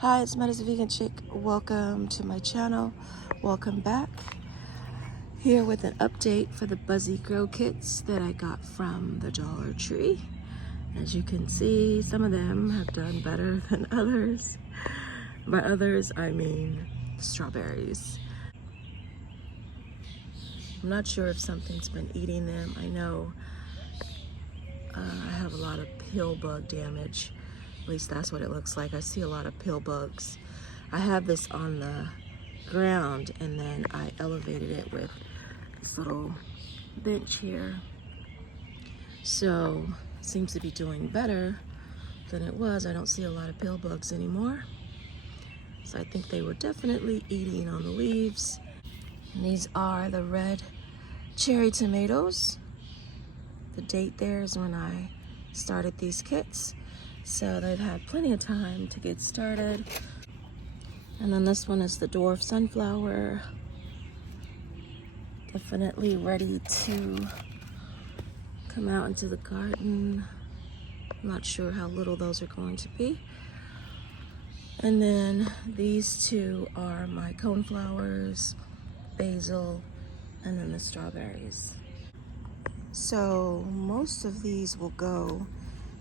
Hi, it's Meta's Vegan Chick. Welcome to my channel. Welcome back. Here with an update for the Buzzy grow kits that I got from the Dollar Tree. As you can see, some of them have done better than others. By others, I mean strawberries. I'm not sure if something's been eating them. I know I have a lot of pill bug damage. At least that's what it looks like. I see a lot of pill bugs. I have this on the ground and then I elevated it with this little bench here. So it seems to be doing better than it was. I don't see a lot of pill bugs anymore. So I think they were definitely eating on the leaves. And these are the red cherry tomatoes. The date there is when I started these kits. So they've had plenty of time to get started. And then this one is the dwarf sunflower. Definitely ready to come out into the garden. I'm not sure how little those are going to be. And then these two are my coneflowers, basil, and then the strawberries. So most of these will go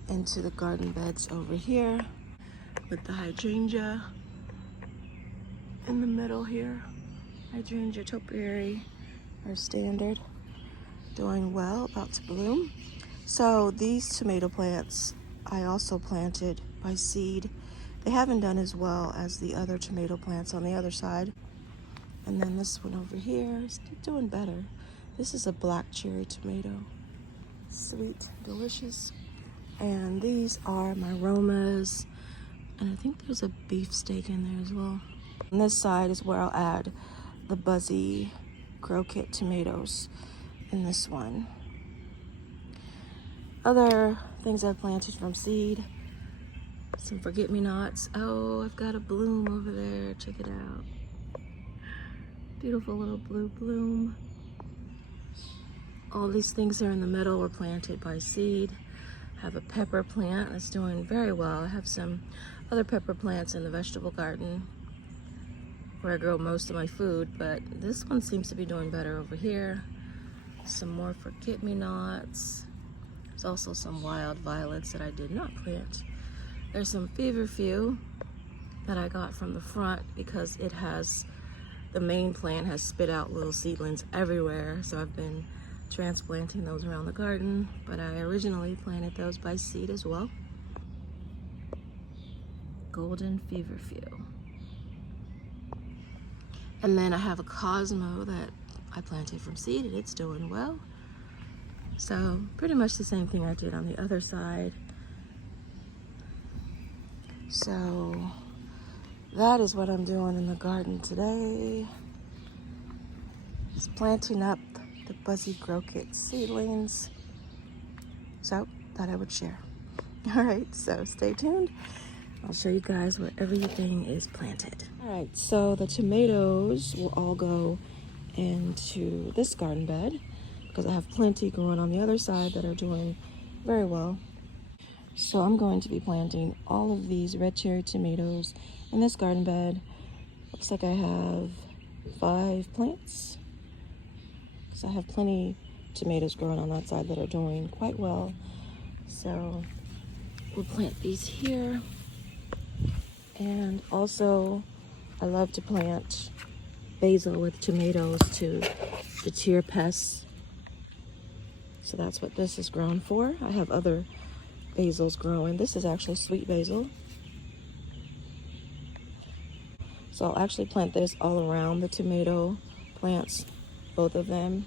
into the garden beds over here with the hydrangea in the middle here. Hydrangea topiary are standard, doing well, about to bloom. So these tomato plants I also planted by seed. They haven't done as well as the other tomato plants on the other side. And then this one over here is doing better. This is a black cherry tomato. Sweet, delicious. And these are my aromas. And I think there's a beefsteak in there as well. On this side is where I'll add the Buzzy grow kit tomatoes in this one. Other things I've planted from seed. Some forget-me-nots. Oh, I've got a bloom over there. Check it out. Beautiful little blue bloom. All these things are in the middle were planted by seed. I have a pepper plant that's doing very well. I have some other pepper plants in the vegetable garden where I grow most of my food, but this one seems to be doing better over here. Some more forget-me-nots. There's also some wild violets that I did not plant. There's some feverfew that I got from the front because it has, the main plant has spit out little seedlings everywhere, so I've been transplanting those around the garden, but I originally planted those by seed as well. Golden feverfew. And then I have a Cosmo that I planted from seed and it's doing well. So pretty much the same thing I did on the other side. So that is what I'm doing in the garden today. Just planting up the Buzzy grow kit seedlings. So thought I would share. All right, so stay tuned. I'll show you guys where everything is planted. All right, so the tomatoes will all go into this garden bed because I have plenty growing on the other side that are doing very well. So I'm going to be planting all of these red cherry tomatoes in this garden bed. Looks like I have 5 plants. So I have plenty tomatoes growing on that side that are doing quite well. So we'll plant these here. And also I love to plant basil with tomatoes to deter pests. So that's what this is grown for. I have other basils growing. This is actually sweet basil. So I'll actually plant this all around the tomato plants, both of them.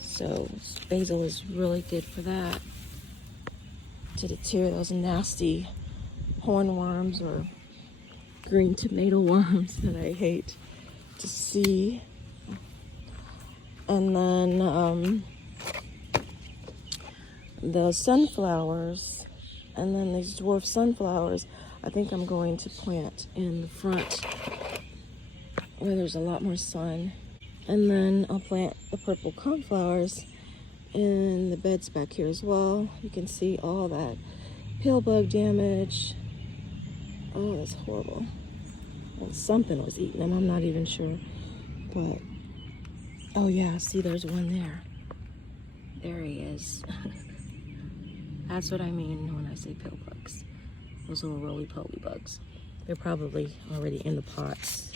So basil is really good for that, to deter those nasty hornworms or green tomato worms that I hate to see. And then the sunflowers, and then these dwarf sunflowers, I think I'm going to plant in the front where there's a lot more sun. And then I'll plant the purple coneflowers in the beds back here as well. You can see all that pill bug damage Oh, that's horrible. Well, something was eating them. I'm not even sure. But, oh yeah, see, there's one there. There he is. That's what I mean when I say pill bugs. Those little roly-poly bugs. They're probably already in the pots.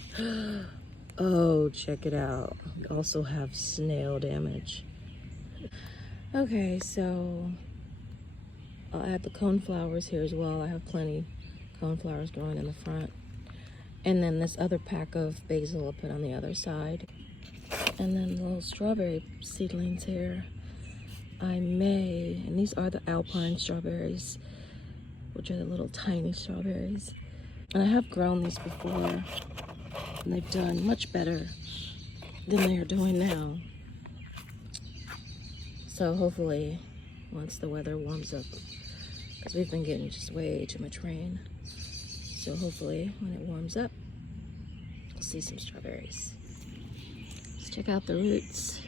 Oh, check it out. We also have snail damage. Okay, so I'll add the coneflowers here as well. I have plenty coneflowers growing in the front. And then this other pack of basil I'll put on the other side. And then little strawberry seedlings here. I may, and these are the alpine strawberries, which are the little tiny strawberries. And I have grown these before, and they've done much better than they are doing now. So hopefully, once the weather warms up, because we've been getting just way too much rain. So hopefully, when it warms up, we'll see some strawberries. Let's check out the roots.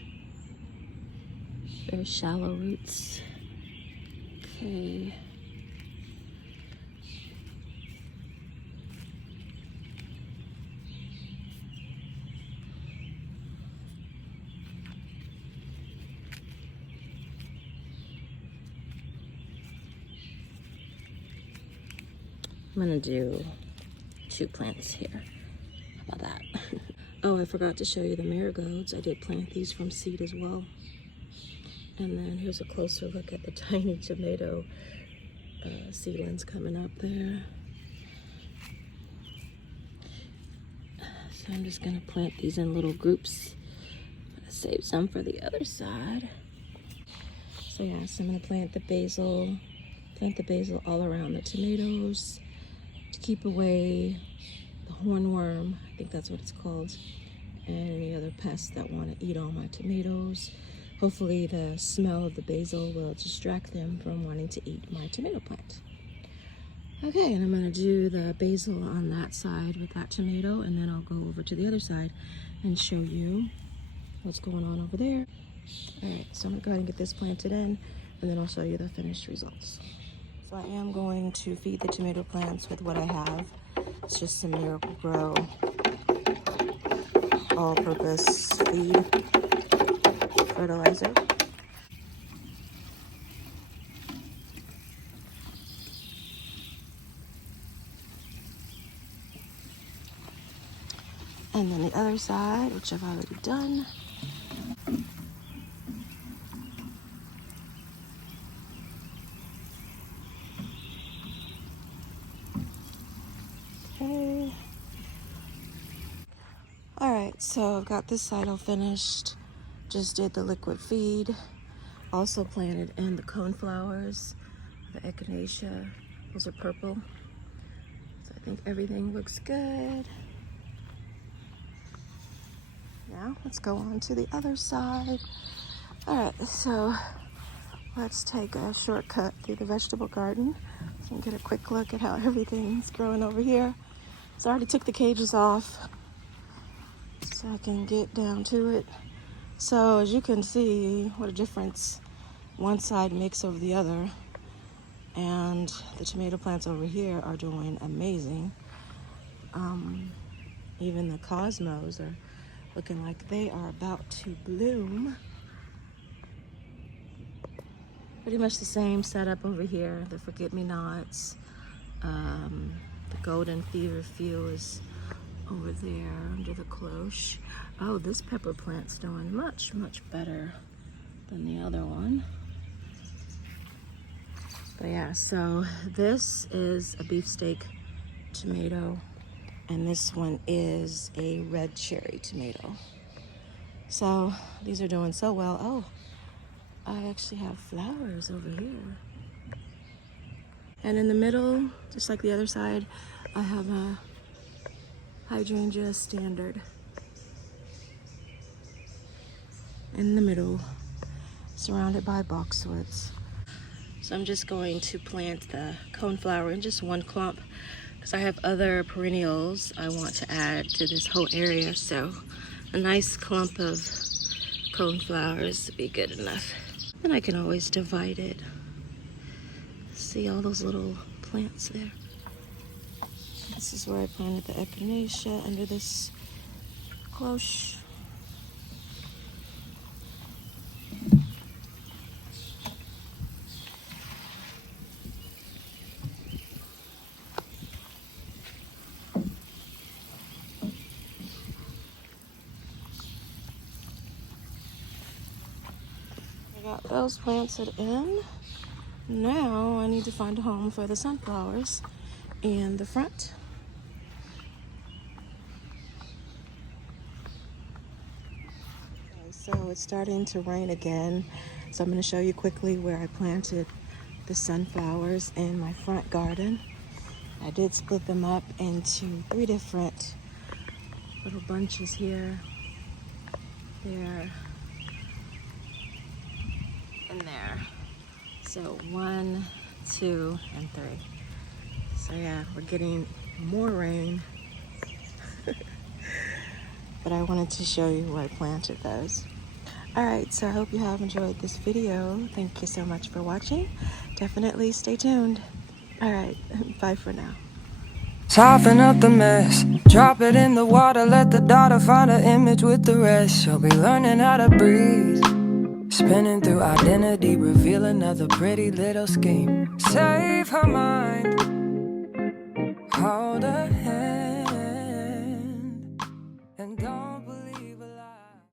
Very shallow roots. Okay. I'm gonna do 2 plants here. How about that? Oh, I forgot to show you the marigolds. I did plant these from seed as well. And then here's a closer look at the tiny tomato seedlings coming up there. So I'm just gonna plant these in little groups. I'm gonna save some for the other side. So yeah, so I'm gonna plant the basil all around the tomatoes to keep away the hornworm, I think that's what it's called, and any other pests that want to eat all my tomatoes. Hopefully the smell of the basil will distract them from wanting to eat my tomato plant. Okay, and I'm gonna do the basil on that side with that tomato, and then I'll go over to the other side and show you what's going on over there. All right, so I'm gonna go ahead and get this planted in, and then I'll show you the finished results. So I am going to feed the tomato plants with what I have. It's just some Miracle-Gro all-purpose feed fertilizer. And then the other side, which I've already done. Okay. All right, so I've got this side all finished. Just did the liquid feed. Also planted in the coneflowers, the echinacea. Those are purple. So I think everything looks good. Now let's go on to the other side. All right, so let's take a shortcut through the vegetable garden and get a quick look at how everything's growing over here. So I already took the cages off so I can get down to it. So as you can see, what a difference one side makes over the other. And the tomato plants over here are doing amazing. Even the cosmos are looking like they are about to bloom. Pretty much the same setup over here. The forget-me-nots, the golden feverfew is over there under the cloche. Oh, this pepper plant's doing much, much better than the other one. But yeah, so this is a beefsteak tomato, and this one is a red cherry tomato. So these are doing so well. Oh, I actually have flowers over here. And in the middle, just like the other side, I have a hydrangea standard in the middle, surrounded by boxwoods. So I'm just going to plant the coneflower in just one clump because I have other perennials I want to add to this whole area. So a nice clump of coneflowers would be good enough. Then I can always divide it. See all those little plants there? this is where I planted the echinacea, under this cloche. I got those planted in. Now I need to find a home for the sunflowers in the front. Okay, so it's starting to rain again, so I'm going to show you quickly where I planted the sunflowers in my front garden. I did split them up into 3 different little bunches here, there, and there. So 1, 2, and 3. So yeah, we're getting more rain. But I wanted to show you where I planted those. Alright, so I hope you have enjoyed this video. Thank you so much for watching. Definitely stay tuned. Alright, bye for now. Soften up the mess, drop it in the water, let the daughter find her image with the rest. She'll be learning how to breathe, spinning through identity, reveal another pretty little scheme. Save her mind, hold her hand.